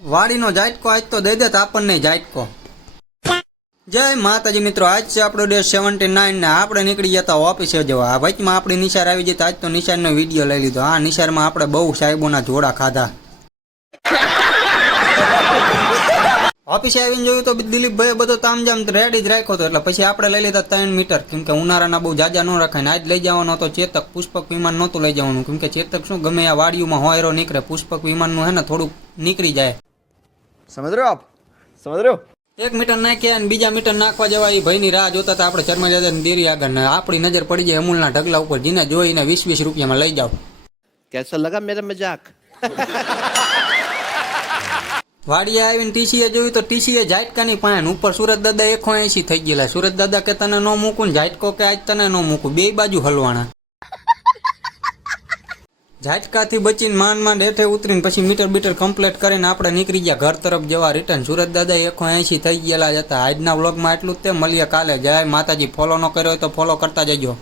વાડીનો ઝાટકો આજ તો દઈ દે તો આપણને ઝાટકો. જય માતાજી મિત્રો, આજ છે આપણો ડે 79 ને આપણે નીકળી જતા ઓફિસે જવા. આ વચમાં આપણી નિશાર આવી જતા આજ તો નિશારનો વિડીયો લઈ લીધો. આ નિશારમાં આપણે બહુ સાહેબોના જોડા ખાધા. ઓફિસે આવીને જોયું તો દિલીપભાઈ બધો તામજામ રેડી જ રાખ્યો હતો, એટલે પછી આપણે લઈ લીધા 3 મીટર, કેમ કે ઉનાળાના બહુ જાજા ન રખાય ને. આજ લઈ જવાનો હતો ચેતક, પુષ્પક વિમાન નહોતું લઈ જવાનું, કેમ કે ચેતક શું ગમે આ વાડીઓમાં હોયરો નીકળે, પુષ્પક વિમાનનું હે ને થોડુંક નીકળી જાય. સમજ રહ્યો આપ? સમજ રહ્યો? 1 મીટર નાખ્યા અને બીજા મીટર નાખવા જવા એ ભાઈની રાહ જોતા હતા આપણે ચરમાજાની ડેરી આગળ, ને આપણી નજર પડી જાય અમૂલના ઢગલા ઉપર, જેને જોઈને 20-20 રૂપિયામાં લઈ જાઓ. કેસો લગા મેરા મજાક? વાડીએ આવીને ટીસીએ જોયું તો ટીસીએ ઝાટકાની પાયન ઉપર સુરત દાદા 180 થઈ ગયેલા. સુરત દાદા કે તને ન મૂકું ને ઝાટકો કે આજ તને ન મૂકું, બે બાજુ હલવાના. ઝાટકાથી બચીને માંડ હેઠે ઉતરીને પછી મીટર બીટર કમ્પ્લીટ કરીને આપણે નીકળી ગયા ઘર તરફ જવા રિટર્ન. સુરત દાદા 180 થઈ ગયેલા જ હતા. આજના વ્લોગમાં એટલું જ તે. મળીએ કાલે. જય માતાજી. ફોલો ન કર્યો હોય તો ફોલો કરતા જજો.